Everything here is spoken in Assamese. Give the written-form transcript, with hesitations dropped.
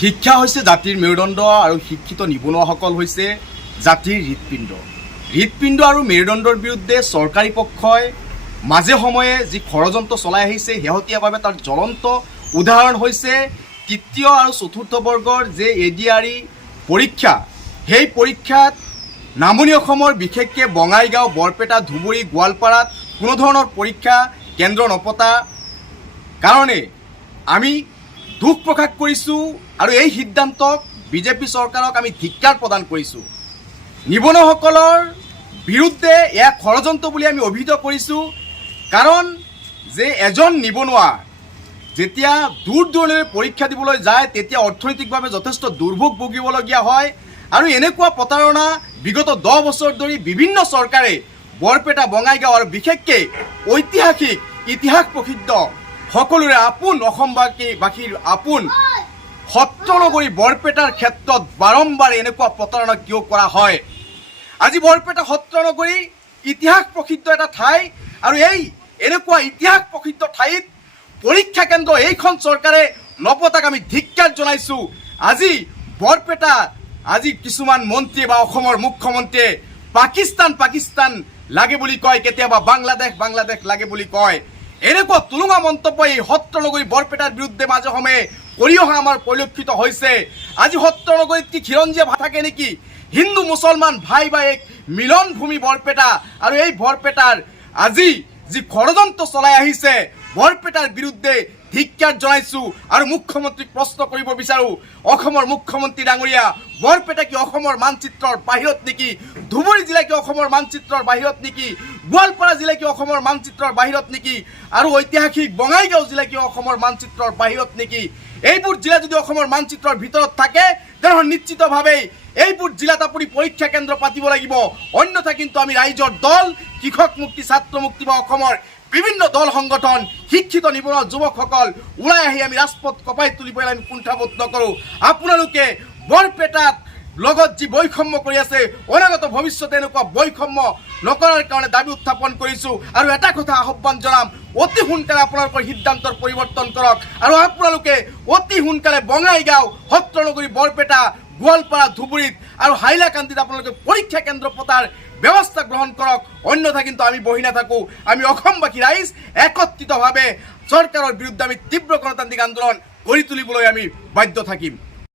শিক্ষা হৈছে জাতিৰ মেৰুদণ্ড আৰু শিক্ষিত নিবনুৱাসকল হৈছে জাতিৰ হৃদপিণ্ড। হৃদপিণ্ড আৰু মেৰুদণ্ডৰ বিৰুদ্ধে চৰকাৰী পক্ষই মাজে সময়ে যি ষড়যন্ত্ৰ চলাই আহিছে, শেহতীয়াভাৱে তাৰ জ্বলন্ত উদাহৰণ হৈছে তৃতীয় আৰু চতুৰ্থ বৰ্গৰ যে ADRE পৰীক্ষা। সেই পৰীক্ষাত নামনি অসমৰ বিশেষকৈ বঙাইগাঁও, বৰপেটা, ধুবুৰী, গোৱালপাৰাত কোনো ধৰণৰ পৰীক্ষা কেন্দ্ৰ নপতা কাৰণে আমি দুখ প্ৰকাশ কৰিছোঁ আৰু এই সিদ্ধান্তক বিজেপি চৰকাৰক আমি ধিক্কাৰ প্ৰদান কৰিছোঁ। নিবনুৱাসকলৰ বিৰুদ্ধে এয়া ষড়যন্ত্ৰ বুলি আমি অভিহিত কৰিছোঁ। কাৰণ যে এজন নিবনুৱা যেতিয়া দূৰ দূৰণিলৈ পৰীক্ষা দিবলৈ যায় তেতিয়া অৰ্থনৈতিকভাৱে যথেষ্ট দুৰ্ভোগ ভুগিবলগীয়া হয় আৰু এনেকুৱা প্ৰতাৰণা বিগত 10 বছৰ ধৰি বিভিন্ন চৰকাৰে বৰপেটা, বঙাইগাঁও আৰু বিশেষকৈ ঐতিহাসিক ইতিহাস প্ৰসিদ্ধ সকলোৰে আপোন অসমবাসীৰ আপোন সত্ৰনগৰী বৰপেটাৰ ক্ষেত্ৰত বাৰম্বাৰ এনেকুৱা প্ৰতাৰণা কিয় কৰা হয়? আজি বৰপেটা সত্ৰনগৰী ইতিহাস প্ৰসিদ্ধ এটা ঠাই আৰু এই এনেকুৱা ইতিহাস প্ৰসিদ্ধ ঠাইত পৰীক্ষা কেন্দ্ৰ এইখন চৰকাৰে নপতাক আমি ধিক্কাৰ জনাইছোঁ। আজি বৰপেটা কিছুমান মন্ত্ৰীয়ে বা অসমৰ মুখ্যমন্ত্ৰীয়ে পাকিস্তান লাগে বুলি কয়, কেতিয়াবা বাংলাদেশ লাগে বুলি কয়। এনেকুৱা তুলুঙা মন্তব্য এই সত্ৰনগৰী বৰপেটাৰ বিৰুদ্ধে মাজে সময়ে কৰি অহা আমাৰ পৰিলক্ষিত হৈছে। আজি সত্ৰনগৰীত কি খিৰঞ্জীয়া থাকে নেকি? হিন্দু মুছলমান ভাই এক মিলন ভূমি বৰপেটা আৰু এই বৰপেটাৰ আজি যি ষড়যন্ত্ৰ চলাই আহিছে বৰপেটাৰ বিৰুদ্ধে ধিক্কাৰ জনাইছোঁ আৰু মুখ্যমন্ত্ৰীক প্ৰশ্ন কৰিব বিচাৰোঁ। অসমৰ মুখ্যমন্ত্ৰী ডাঙৰীয়া, বৰপেটা কি অসমৰ মানচিত্ৰৰ বাহিৰত নেকি? ধুবুৰী জিলা কি অসমৰ মানচিত্ৰৰ বাহিৰত নেকি? গোৱালপাৰা জিলা কি অসমৰ মানচিত্ৰৰ বাহিৰত নেকি? আৰু ঐতিহাসিক বঙাইগাঁও জিলা কি অসমৰ মানচিত্ৰৰ বাহিৰত নেকি? এইবোৰ জিলা যদি অসমৰ মানচিত্ৰৰ ভিতৰত থাকে তেনেহ'লে নিশ্চিতভাৱেই এইবোৰ জিলাত আপুনি পৰীক্ষা কেন্দ্ৰ পাতিব লাগিব। অন্যথা কিন্তু আমি ৰাইজৰ দল, কৃষক মুক্তি, ছাত্ৰ মুক্তি বা অসমৰ বিভিন্ন দল সংগঠন, শিক্ষিত নিবনুৱা যুৱকসকল ওলাই আহি আমি ৰাজপথ কঁপাই তুলিবলৈ আমি কুণ্ঠাবোধ নকৰোঁ। আপোনালোকে বৰপেটাত লগত যি বৈষম্য কৰি আছে, অনাগত ভৱিষ্যতে এনেকুৱা বৈষম্য নকৰাৰ কাৰণে দাবী উত্থাপন কৰিছোঁ আৰু এটা কথা আহ্বান জনাম, অতি সোনকালে আপোনালোকৰ সিদ্ধান্তৰ পৰিৱৰ্তন কৰক আৰু আপোনালোকে অতি সোনকালে বঙাইগাঁও, সত্ৰনগৰী, বৰপেটা, গোৱালপাৰা, ধুবুৰীত আৰু হাইলাকান্দিত আপোনালোকে পৰীক্ষা কেন্দ্ৰ পতাৰ ব্যৱস্থা গ্ৰহণ কৰক। অন্যথা কিন্তু আমি বহি নাথাকোঁ। আমি অসমবাসী ৰাইজ একত্ৰিতভাৱে চৰকাৰৰ বিৰুদ্ধে আমি তীব্ৰ গণতান্ত্ৰিক আন্দোলন গঢ়ি তুলিবলৈ আমি বাধ্য থাকিম।